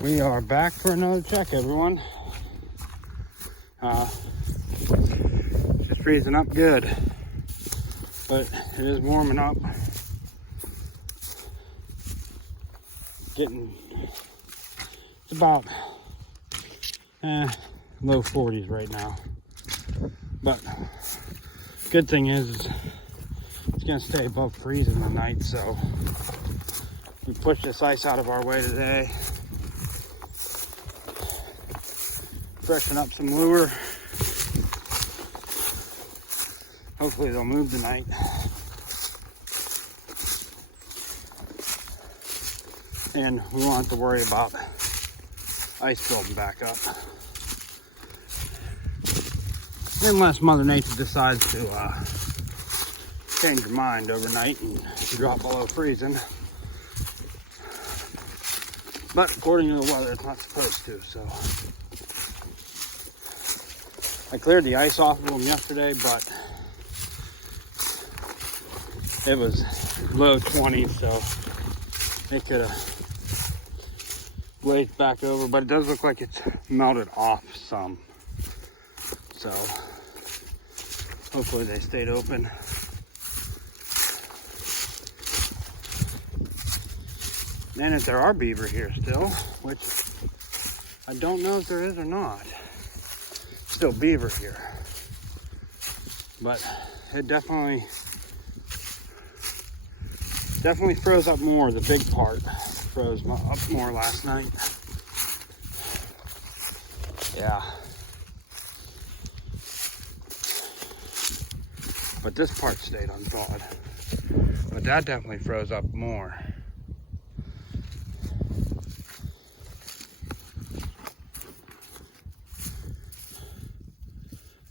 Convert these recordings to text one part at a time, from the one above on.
We are back for another check, everyone. It's freezing up good, but it is warming up. It's about low 40s right now. But good thing is it's gonna stay above freezing tonight, so we pushed this ice out of our way today. Freshen up some lure. Hopefully they'll move tonight. And we won't have to worry about ice building back up. Unless Mother Nature decides to change her mind overnight and drop below freezing. But according to the weather, it's not supposed to, so. I cleared the ice off of them yesterday, but it was low 20s, so it could have glazed back over, but it does look like it's melted off some. So hopefully they stayed open. And if there are beaver here still, which I don't know if there is or not, still beaver here. But it definitely froze up more. The big part froze up more last night. Yeah. But this part stayed unthawed. But that definitely froze up more.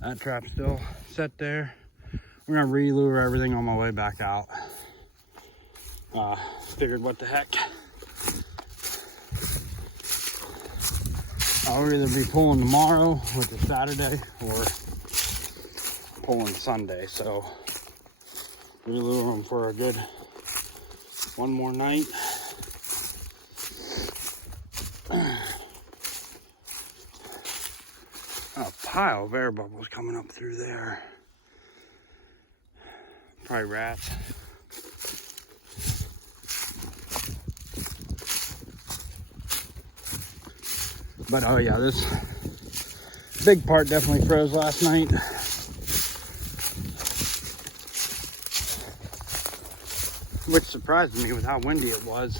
That trap's still set there. We're gonna re-lure everything on my way back out. Figured what the heck. I'll either be pulling tomorrow, which is Saturday, or pulling Sunday. So re-lure them for a good one more night. A pile of air bubbles coming up through there. Probably rats. But oh yeah, this big part definitely froze last night. Which surprised me with how windy it was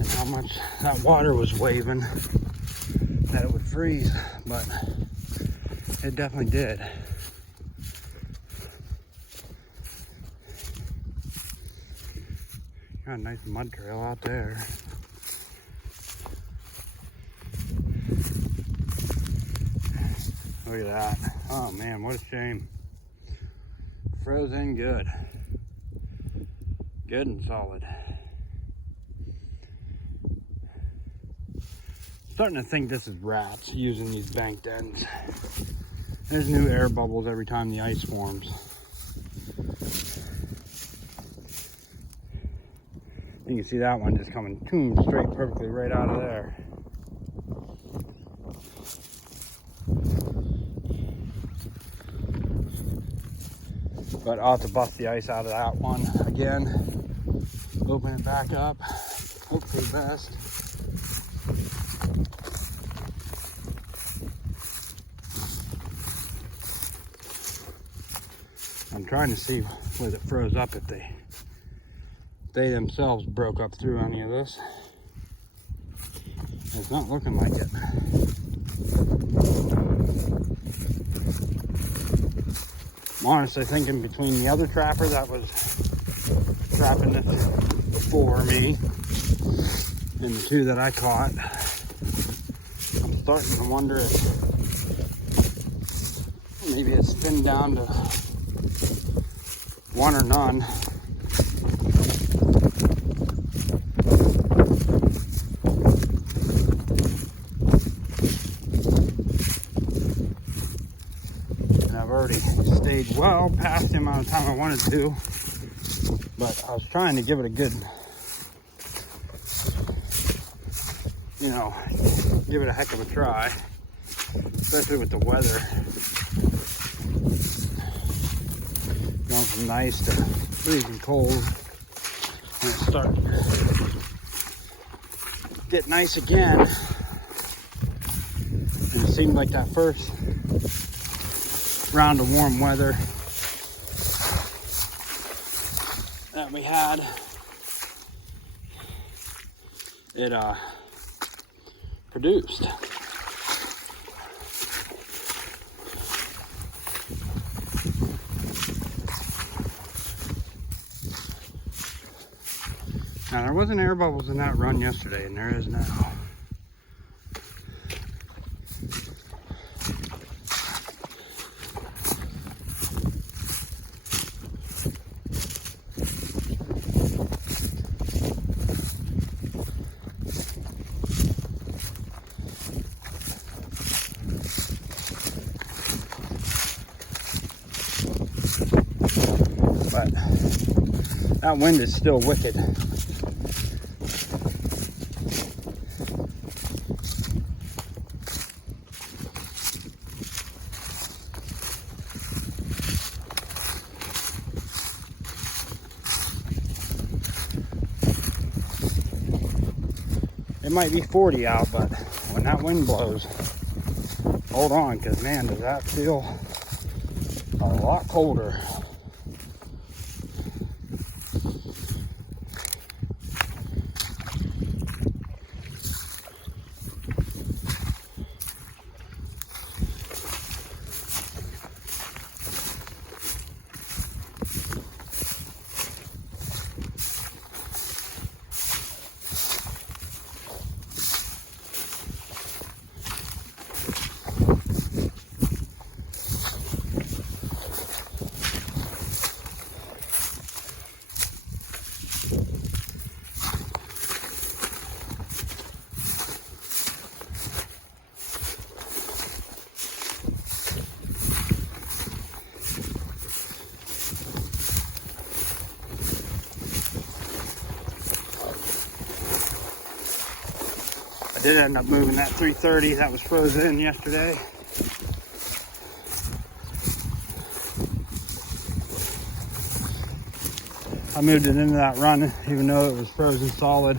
and how much that water was waving, that it would freeze, but it definitely did. Got a nice mud trail out there. Look at that. Oh man, what a shame. Frozen good. Good and solid. Starting to think this is rats using these banked ends. There's new air bubbles every time the ice forms. You can see that one just coming straight perfectly right out of there. But I'll have to bust the ice out of that one again. Open it back up. Hope for the best. I'm trying to see where it froze up if they themselves broke up through any of this. It's not looking like it. I'm honestly thinking between the other trapper that was trapping this before me and the two that I caught, I'm starting to wonder if maybe it's thinned down to one or none. And I've already stayed well past the amount of time I wanted to, but I was trying to give it a good you know, give it a heck of a try, especially with the weather going from nice to freezing cold. And it starts to get nice again. And it seemed like that first round of warm weather that we had, it produced. Now there wasn't air bubbles in that run yesterday, and there is now. But that wind is still wicked. It might be 40 out, but when that wind blows, hold on, because man, does that feel a lot colder. I did end up moving that 330 that was frozen in yesterday. I moved it into that run even though it was frozen solid.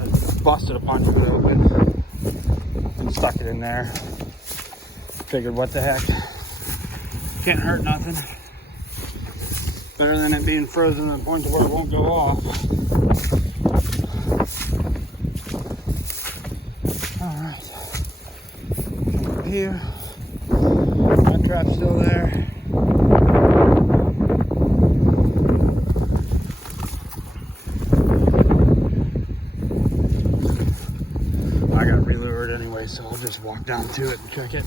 I busted a bunch of it open and stuck it in there. Figured what the heck, can't hurt nothing. Better than it being frozen to the point where it won't go off. Alright, over here, that trap's still there. I got relured anyway, so I'll just walk down to it and check it.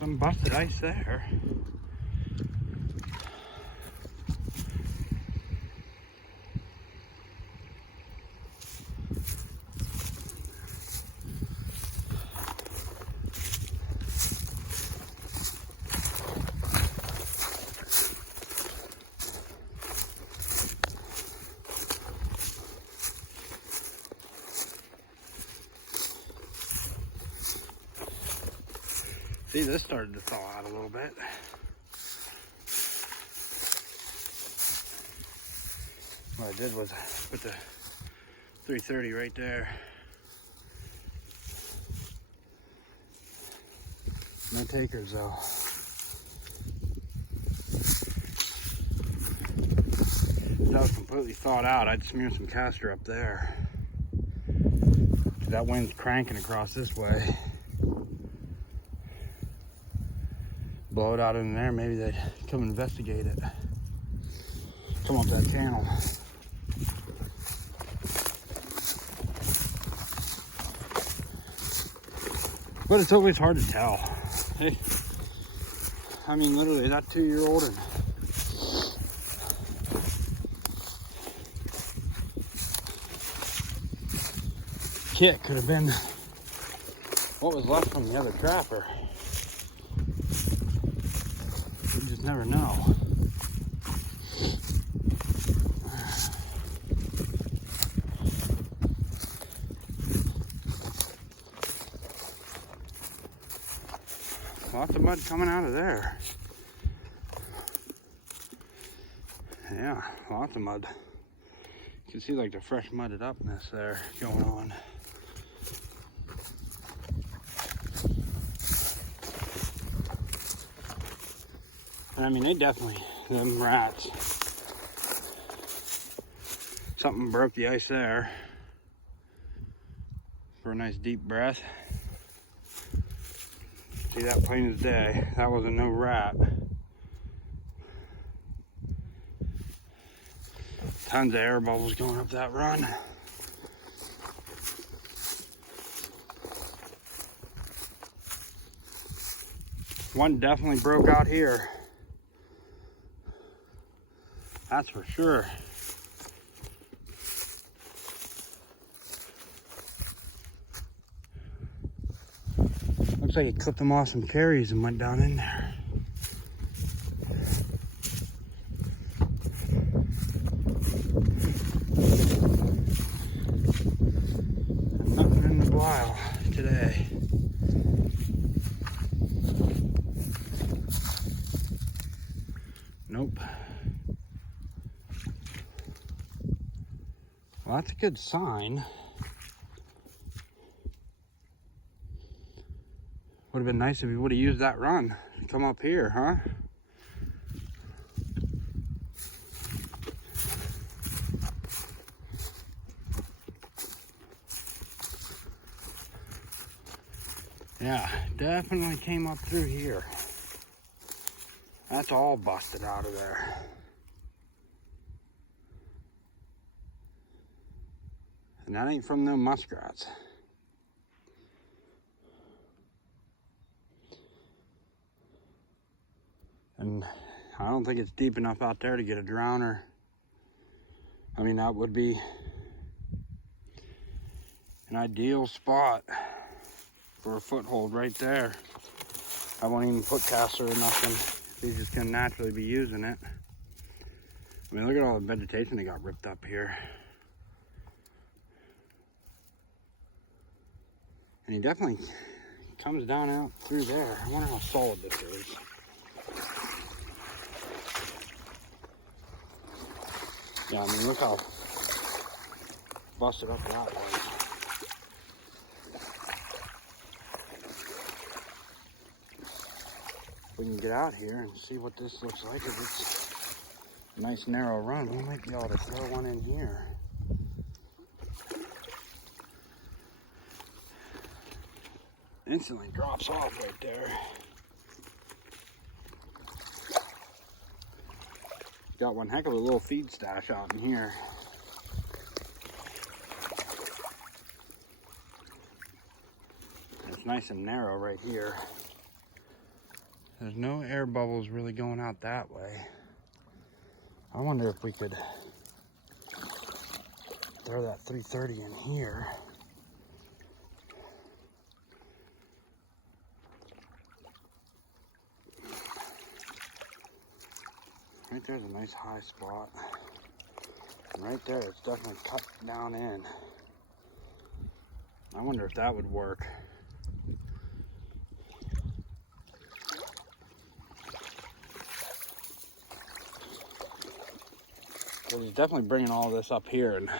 Some busted ice there. See, this started to thaw out a little bit. What I did was put the 330 right there. No takers though. If that was completely thawed out, I'd smear some castor up there. That wind's cranking across this way. blow it out in there, maybe they'd come investigate it. Come up that channel. But it's always hard to tell. Hey, I mean, literally, that 2-year-old and kit could have been what was left from the other trapper. You just never know. Lots of mud coming out of there. Yeah, lots of mud. You can see like the fresh mudded upness there going on. And I mean, they definitely, them rats. Something broke the ice there for a nice deep breath. See that plain as day. That wasn't no rat. Tons of air bubbles going up that run. One definitely broke out here. That's for sure. Looks like he clipped them off some cherries and went down in there. Nothing in the wild today. Nope. Well, that's a good sign. Would have been nice if he would have used that run to come up here, huh? Yeah, definitely came up through here. That's all busted out of there. And that ain't from them muskrats. And I don't think it's deep enough out there to get a drowner. I mean, that would be an ideal spot for a foothold right there. I won't even put caster or nothing. He's just gonna naturally be using it. I mean, look at all the vegetation that got ripped up here. And he definitely comes down out through there. I wonder how solid this is. Yeah, I mean, look how busted up that was. We can get out here and see what this looks like. If it's a nice narrow run, we might be able to throw one in here. Instantly drops off right there. Got one heck of a little feed stash out in here. It's nice and narrow right here. There's no air bubbles really going out that way. I wonder if we could throw that 330 in here. Right there's a nice high spot. And right there, it's definitely cut down in. I wonder if that would work. Well, he's definitely bringing all this up here and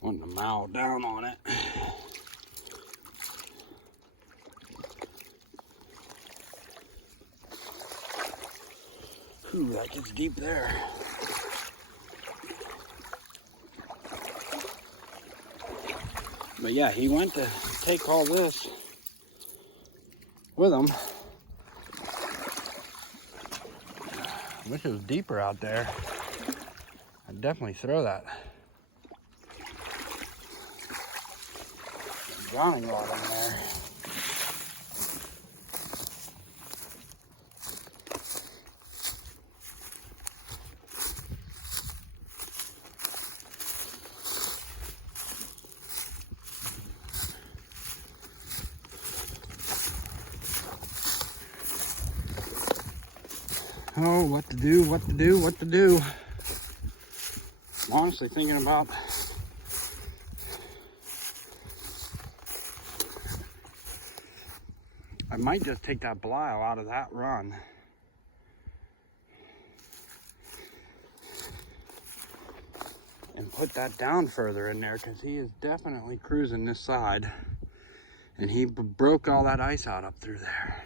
wanting to mow down on it. Ooh, that gets deep there. But yeah, he went to take all this with him. Wish it was deeper out there. I'd definitely throw that drowning rod in there. Oh, what to do, what to do, what to do. I'm honestly thinking about I might just take that Belial out of that run. And put that down further in there, because he is definitely cruising this side. And he broke all that ice out up through there.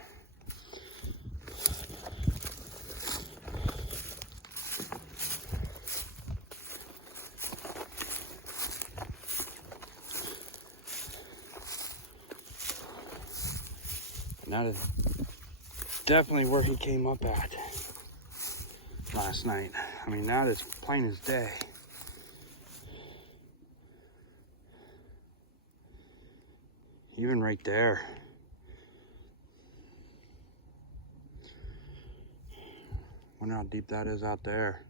And that is definitely where he came up at last night. I mean, that is plain as day. Even right there. Wonder how deep that is out there.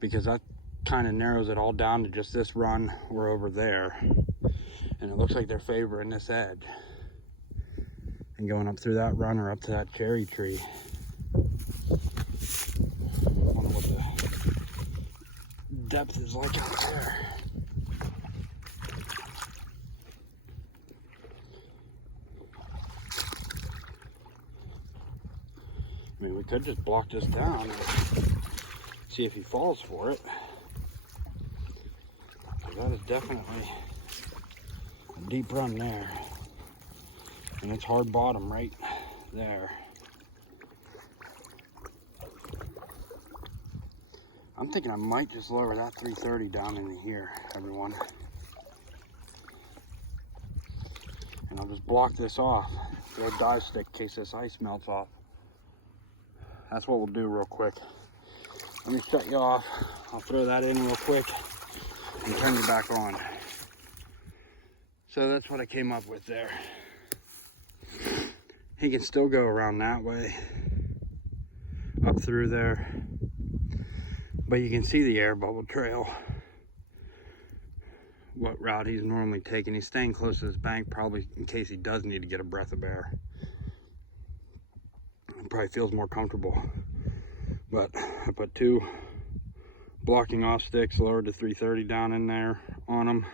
Because that kind of narrows it all down to just this run or over there. And it looks like they're favoring this edge. And going up through that run or up to that cherry tree. Wonder what the depth is like out there. I mean, we could just block this down and see if he falls for it. That is definitely a deep run there. And it's hard bottom right there. I'm thinking I might just lower that 330 down into here, everyone. And I'll just block this off. Throw a dive stick in case this ice melts off. That's what we'll do real quick. Let me shut you off. I'll throw that in real quick and turn you back on. So that's what I came up with there. He can still go around that way, up through there. But you can see the air bubble trail, what route he's normally taking. He's staying close to this bank, probably in case he does need to get a breath of air. It probably feels more comfortable. But I put 2 blocking off sticks, lowered the 330 down in there on them.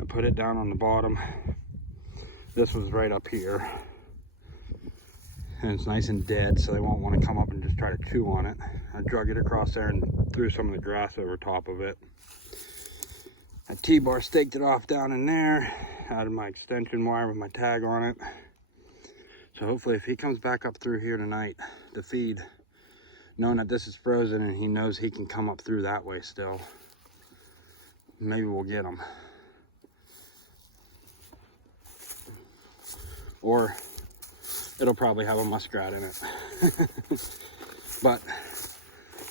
I put it down on the bottom. This was right up here. And it's nice and dead, so they won't want to come up and just try to chew on it. I drug it across there and threw some of the grass over top of it. I T-bar staked it off down in there, added my extension wire with my tag on it. So hopefully if he comes back up through here tonight to feed, knowing that this is frozen and he knows he can come up through that way still, maybe we'll get him. Or it'll probably have a muskrat in it. But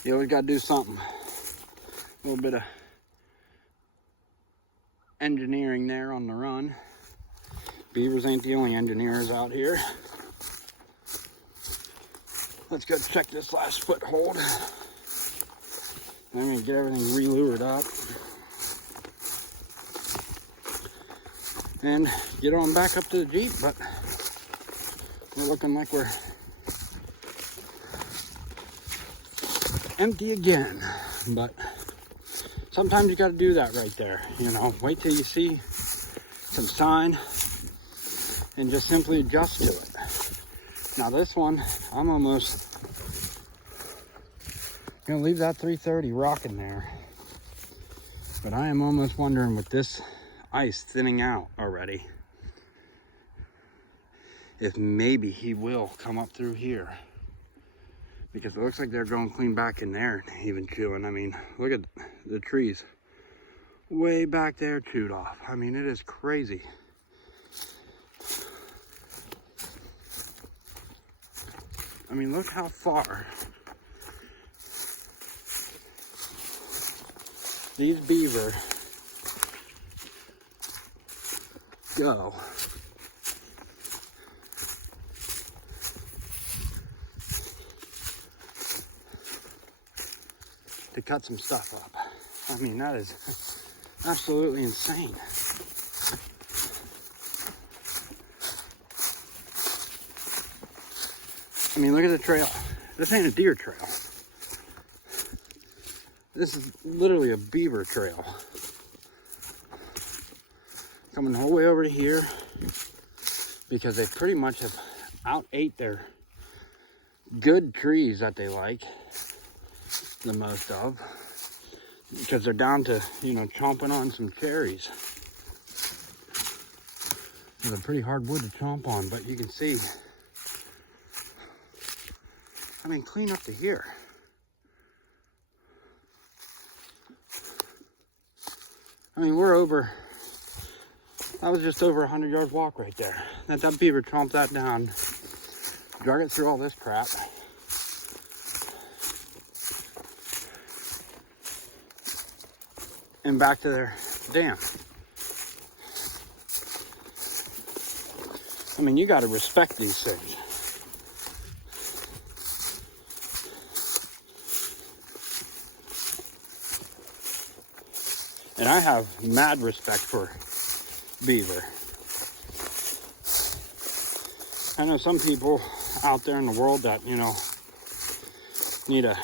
you always got to do something. A little bit of engineering there on the run. Beavers ain't the only engineers out here. Let's go check this last foothold. I'm gonna get everything re-lured up. And get on back up to the Jeep, but we're looking like we're empty again. But sometimes you gotta do that right there, you know, wait till you see some sign and just simply adjust to it. Now this one, I'm almost gonna leave that 330 rocking there. But I am almost wondering with this ice thinning out already, if maybe he will come up through here. Because it looks like they're going clean back in there, even chewing. I mean, look at the trees way back there chewed off. I mean, it is crazy. I mean, look how far these beaver go to cut some stuff up. I mean, that is absolutely insane. I mean, look at the trail. This ain't a deer trail. This is literally a beaver trail. Coming the whole way over to here because they pretty much have out-ate their good trees that they like the most of, because they're down to, you know, chomping on some cherries. They're pretty hard wood to chomp on, but you can see, I mean, clean up to here. I mean, we're over, that was just over 100-yard walk right there. That beaver chomped that down, drug it through all this crap. And back to their dam. I mean, you got to respect these things. And I have mad respect for beaver. I know some people out there in the world that, you know, need a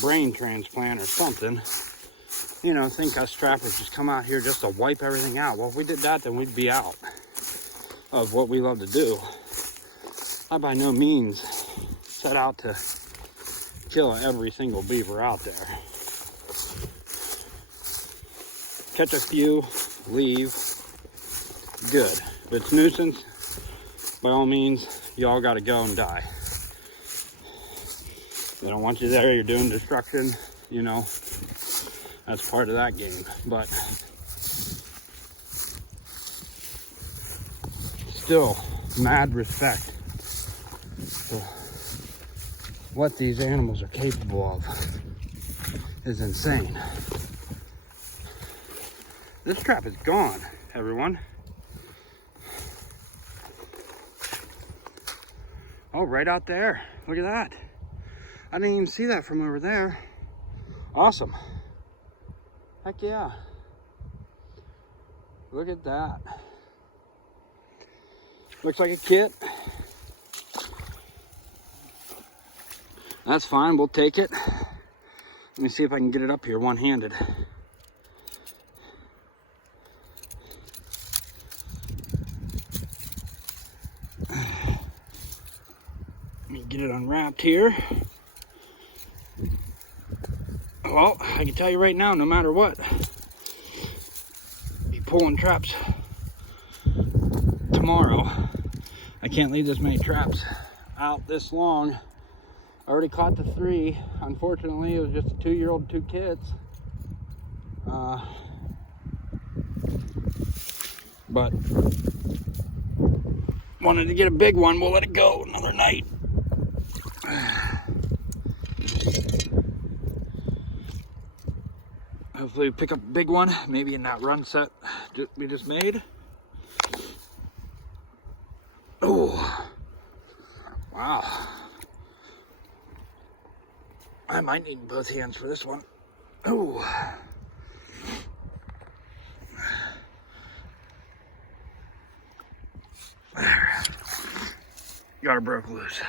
brain transplant or something, you know, think us trappers just come out here just to wipe everything out. Well, if we did that, then we'd be out of what we love to do. I by no means set out to kill every single beaver out there. Catch a few, leave, good. If it's nuisance, by all means, y'all gotta go and die. They don't want you there, you're doing destruction, you know, that's part of that game. But still, mad respect for what these animals are capable of is insane. This trap is gone, everyone. Oh, right out there. Look at that. I didn't even see that from over there. Awesome. Heck yeah. Look at that. Looks like a kit. That's fine, we'll take it. Let me see if I can get it up here one-handed. Let me get it unwrapped here. Well, I can tell you right now, no matter what, be pulling traps tomorrow. I can't leave this many traps out this long. I already caught the 3. Unfortunately, it was just a 2-year-old, 2 kids. But wanted to get a big one. We'll let it go another night. Hopefully we pick up a big one, maybe in that run set we just made. Oh, wow. I might need both hands for this one. Oh. There. Got her broke loose.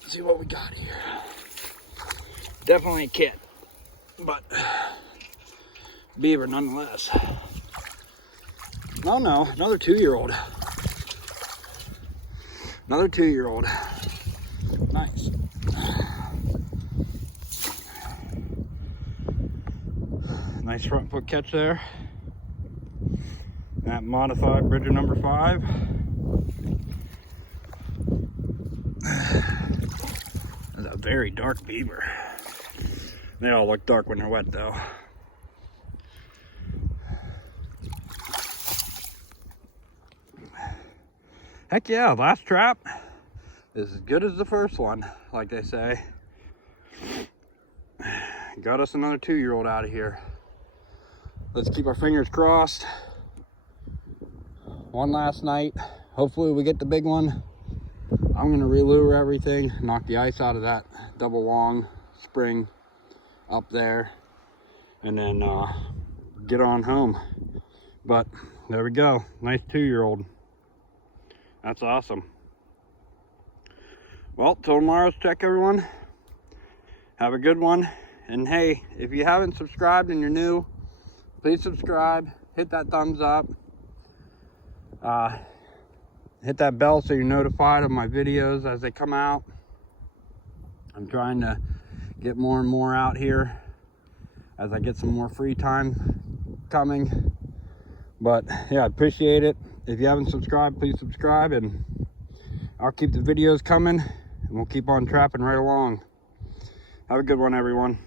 Let's see what we got here. Definitely a kit, but beaver nonetheless. No, another 2-year-old. Another 2-year-old. Nice. Nice front foot catch there. That modified Bridger number 5. That's a very dark beaver. They all look dark when they're wet though. Heck yeah, last trap is as good as the first one, like they say. got us another 2-year-old out of here. Let's keep our fingers crossed. One last night. Hopefully we get the big one. I'm gonna re-lure everything, knock the ice out of that double long spring up there, and then get on home. But there we go, nice 2-year-old. That's awesome. Well, till tomorrow's check, everyone. Have a good one. And hey, if you haven't subscribed and you're new, please subscribe, hit that thumbs up, hit that bell so you're notified of my videos as they come out. I'm trying to get more and more out here as I get some more free time coming. But yeah, I appreciate it. If you haven't subscribed, please subscribe, and I'll keep the videos coming, and we'll keep on trapping right along. Have a good one, everyone.